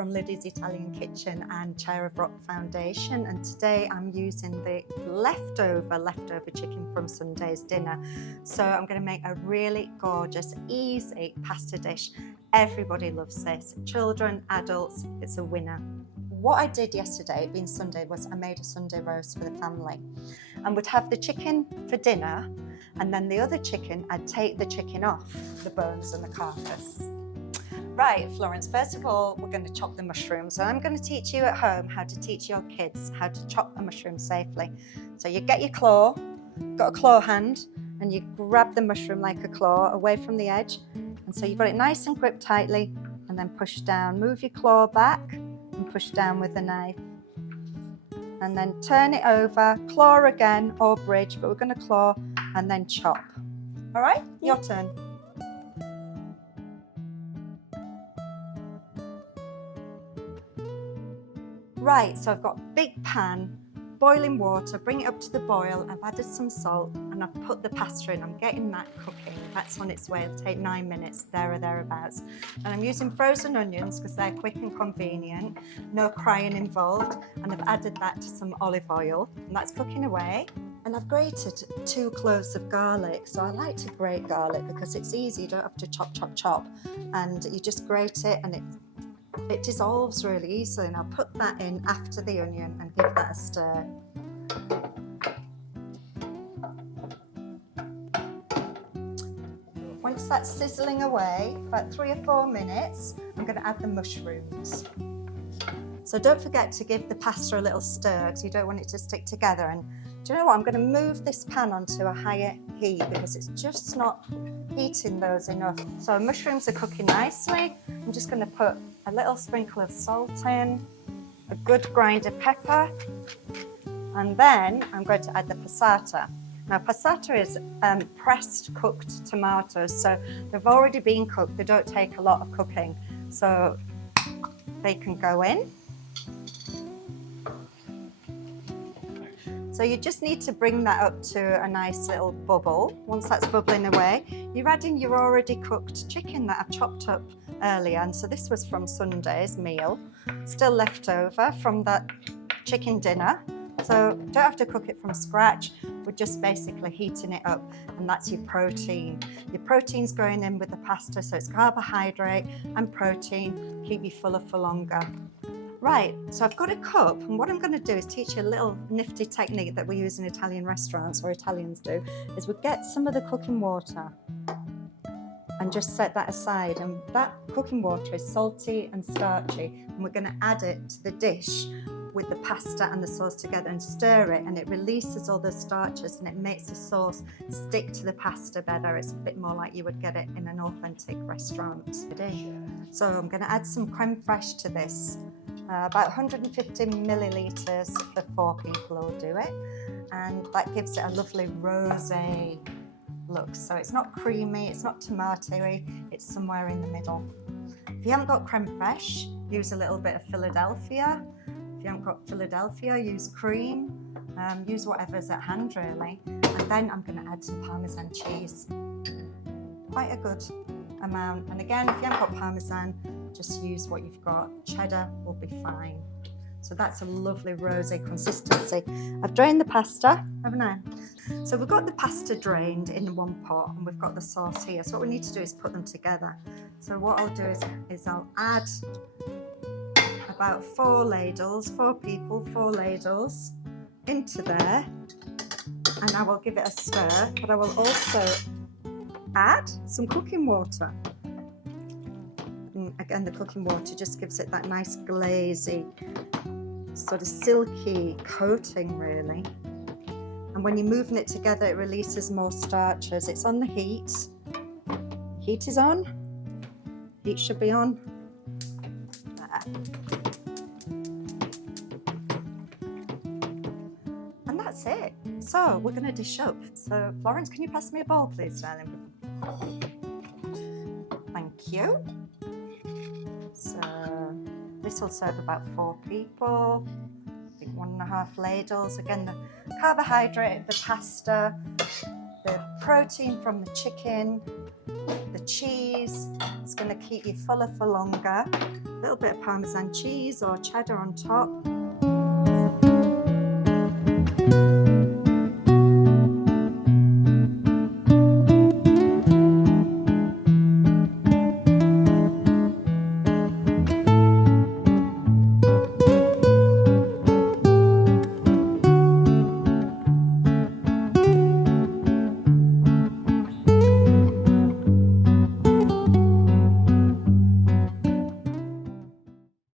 from Lidia's Italian Kitchen and Chair of ROKT Foundation, and today I'm using the leftover chicken from Sunday's dinner. So I'm going to make a really gorgeous, easy pasta dish. Everybody loves this, children, adults, it's a winner. What I did yesterday, being Sunday, was I made a Sunday roast for the family, and would have the chicken for dinner, and then the other chicken, I'd take the chicken off the bones and the carcass. Right, Florence, first of all, we're going to chop the mushrooms. So I'm going to teach you at home how to teach your kids how to chop a mushroom safely. So you get your claw, got a claw hand, and you grab the mushroom like a claw away from the edge. And so you've got it nice and gripped tightly, and then push down. Move your claw back and push down with the knife. And then turn it over, claw again, or bridge, but we're going to claw and then chop. All right, your turn. Right, so I've got a big pan, boiling water, bring it up to the boil. I've added some salt and I've put the pasta in. I'm getting that cooking. That's on its way. It'll take 9 minutes, there or thereabouts. And I'm using frozen onions because they're quick and convenient, no crying involved. And I've added that to some olive oil, and that's cooking away. And I've grated 2 cloves of garlic. So I like to grate garlic because it's easy. You don't have to chop. And you just grate it and it dissolves really easily, and I'll put that in after the onion and give that a stir. Once that's sizzling away, about 3 or 4 minutes, I'm going to add the mushrooms. So don't forget to give the pasta a little stir because you don't want it to stick together. And do you know what? I'm going to move this pan onto a higher heat because it's just not heating those enough. So mushrooms are cooking nicely. I'm just going to put a little sprinkle of salt in, a good grind of pepper, and then I'm going to add the passata. Now passata is pressed cooked tomatoes, so they've already been cooked. They don't take a lot of cooking, so they can go in. So you just need to bring that up to a nice little bubble. Once that's bubbling away, you're adding your already cooked chicken that I've chopped up earlier. And so this was from Sunday's meal, still left over from that chicken dinner. So don't have to cook it from scratch. We're just basically heating it up, and that's your protein. Your protein's going in with the pasta, so it's carbohydrate and protein, keep you fuller for longer. Right, so I've got a cup, and what I'm going to do is teach you a little nifty technique that we use in Italian restaurants, or Italians do, is we get some of the cooking water and just set that aside. And that cooking water is salty and starchy, and we're going to add it to the dish with the pasta and the sauce together and stir it, and it releases all the starches and it makes the sauce stick to the pasta better. It's a bit more like you would get it in an authentic restaurant. So I'm going to add some creme fraiche to this. About 150 millilitres for 4 people will do it, and that gives it a lovely rosé look. So it's not creamy, it's not tomatoey, it's somewhere in the middle. If you haven't got creme fraiche, use a little bit of Philadelphia. If you haven't got Philadelphia, use cream, use whatever's at hand really. And then I'm going to add some Parmesan cheese, quite a good amount. And again, if you haven't got Parmesan, just use what you've got. Cheddar will be fine. So that's a lovely rosé consistency. I've drained the pasta, haven't I? So we've got the pasta drained in one pot, and we've got the sauce here. So what we need to do is put them together. So what I'll do is I'll add about 4 ladles, 4 people, 4 ladles into there, and I will give it a stir, but I will also add some cooking water. And again, the cooking water just gives it that nice glazy, sort of silky coating really. And when you're moving it together, it releases more starches. It's on the heat. Heat is on. Heat should be on. And that's it. So we're going to dish up. So Florence, can you pass me a bowl, please, darling? Thank you. So this will serve about 4 people. I think 1.5 ladles. Again, the carbohydrate, the pasta, the protein protein from the chicken, the cheese. It's going to keep you fuller for longer. A little bit of Parmesan cheese or cheddar on top.